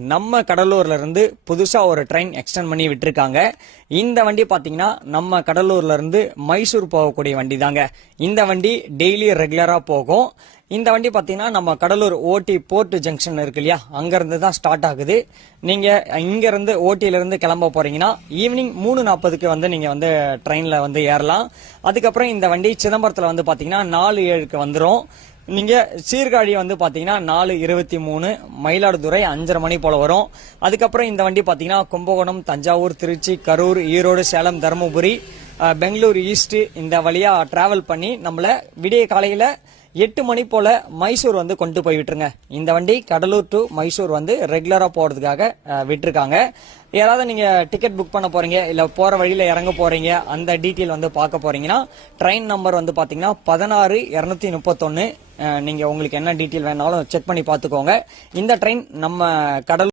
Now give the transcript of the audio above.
நம்ம கடலூர்ல இருந்து புதுசா ஒரு ட்ரெயின் எக்ஸ்டெண்ட் பண்ணி விட்டுருக்காங்க. இந்த வண்டி பாத்தீங்கன்னா நம்ம கடலூர்ல இருந்து மைசூர் போகக்கூடிய வண்டி தாங்க இந்த வண்டி டெய்லி ரெகுலரா போகும். இந்த வண்டி பாத்தீங்கன்னா நம்ம கடலூர் ஓட்டி போர்ட் ஜங்ஷன் இருக்கு இல்லையா? அங்கேருந்து தான் ஸ்டார்ட் ஆகுது. நீங்க இங்க இருந்து இருந்து கிளம்ப போறீங்கன்னா ஈவினிங் மூணு நாற்பதுக்கு வந்து நீங்க வந்து ட்ரெயின்ல வந்து ஏறலாம். அதுக்கப்புறம் இந்த வண்டி சிதம்பரத்துல வந்து பாத்தீங்கன்னா நாலு ஏழுக்கு வந்துடும் நீங்க சீர்காழி வந்து பாத்தீங்கன்னா நாலு இருபத்தி மூணு மயிலாடுதுறை அஞ்சரை மணி போல வரும். அதுக்கப்புறம் இந்த வண்டி பாத்தீங்கன்னா கும்பகோணம் தஞ்சாவூர் திருச்சி கரூர் ஈரோடு சேலம் தருமபுரி பெங்களூர் ஈஸ்ட் இந்த வழியா டிராவல் பண்ணி நம்மள விடிய காலையில எட்டு மணி போல மைசூர் வந்து கொண்டு போய் விட்டுருங்க. இந்த வண்டி கடலூர் டு மைசூர் வந்து ரெகுலரா போறதுக்காக விட்டுருக்காங்க விட்டிருக்காங்க. யாராவது நீங்க டிக்கெட் புக் பண்ண போறீங்க இல்ல போற வழியில இறங்க போறீங்க அந்த டீட்டெயில் வந்து பார்க்க போறீங்கன்னா ட்ரெயின் நம்பர் வந்து பாத்தீங்கன்னா பதினாறு இருநூத்தி முப்பத்தொன்னு நீங்க உங்களுக்கு என்ன டீட்டெயில் வேணாலும் செக் பண்ணி பார்த்துக்கோங்க. இந்த ட்ரெயின் நம்ம கடல்